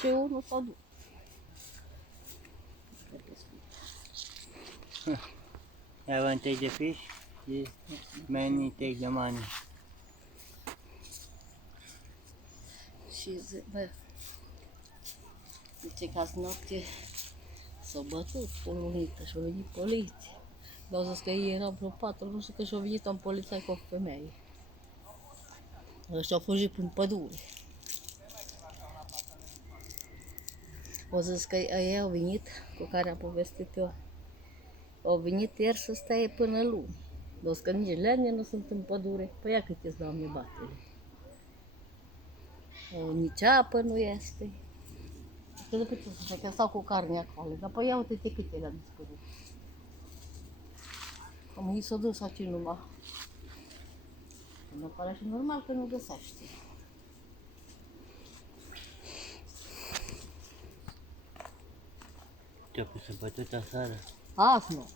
și unul s-a dus. I want to take the fish? Yes. Many take the money. Și zic, bă, zice că azi noapte s-au bătut polonită și-a venit poliție. Dar au zis că ei erau vreo 4, nu știu că și-a venit un polițai cu o femeie. Ăștia au fugit prin pădure. Au zis că ei au venit, cu care am povestit eu, au venit ieri să stai până luni. Dar că nici lene nu sunt în pădure. Păi ia câte-s, Doamne, batele. Nici apă nu este. Că după ce să zic, că stau cu carne acolo. Dar păi ia uite-te câte le-a dispărut. Am i s-a dus aici numai. Mi pare și normal că nu găsește. Ce-a pus să bătut aseară? Azi nu.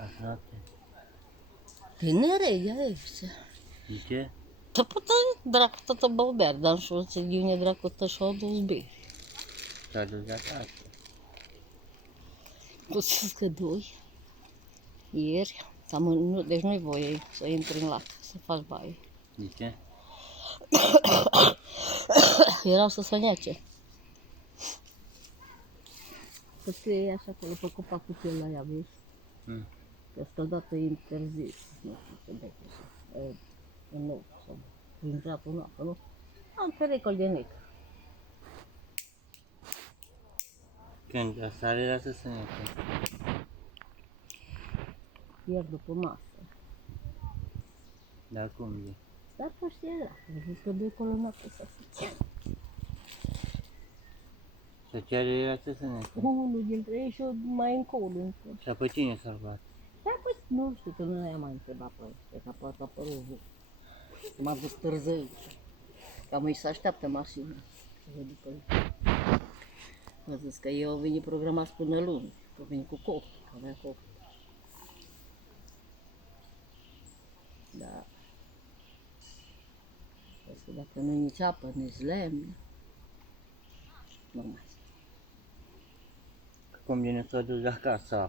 Azi noapte. Tinere, ia ăștia. De ce? Să pută, dracu, tătă bău bear, dar nu știu ce ghiune dracu tă și-au dus beri. S-a dus de acasă. O să că doi. Ieri, deci nu-i voie să intri în lac, să faci baie. De ce? Erau să se nece. Că scrie așa acolo pe copacul cel la ea, vezi? Că asta odată e interzis. Nu știu ce de ce. Nu, sau intrat în apă, nu? Am pericol de nec. Când aseară era să se nece. Ieri după masă. Dar cum e? Dar pe ăștia era. Am zis că de acolo noapte să fie. Și chiar era să se nece. Unul dintre ei și mai încolo. Și pe cine s-a luat? Dar păi, nu știu, că nu i-am mai întrebat pe ăștia, că poate a apărut zi. M-a dus târziu. Cam îi se așteaptă mașina. Să văd după ei. A zis că eu au venit programați până luni. Că au venit cu coftă, că avea coftă. Da. Că dacă nu-i nici apă, nici lemn, nu mai. Cum de nu s-a dus de acasă apa?